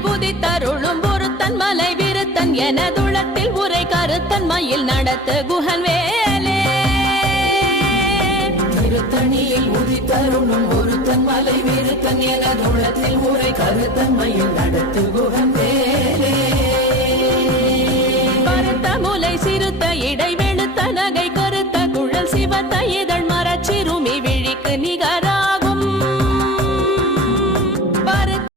திருத்தணியில் உதித்தருளும் ஒருத்தன் மலை விருத்தன் எனதுளத்தில் உரை கருத்தன் மயில் நடத்து குகன் வேலே திருத்தணியில் உதித்தருளும் ஒருத்தன் மலை விருத்தன் எனதுளத்தில் உரை கருத்தன் மயில் நடத்து குகன்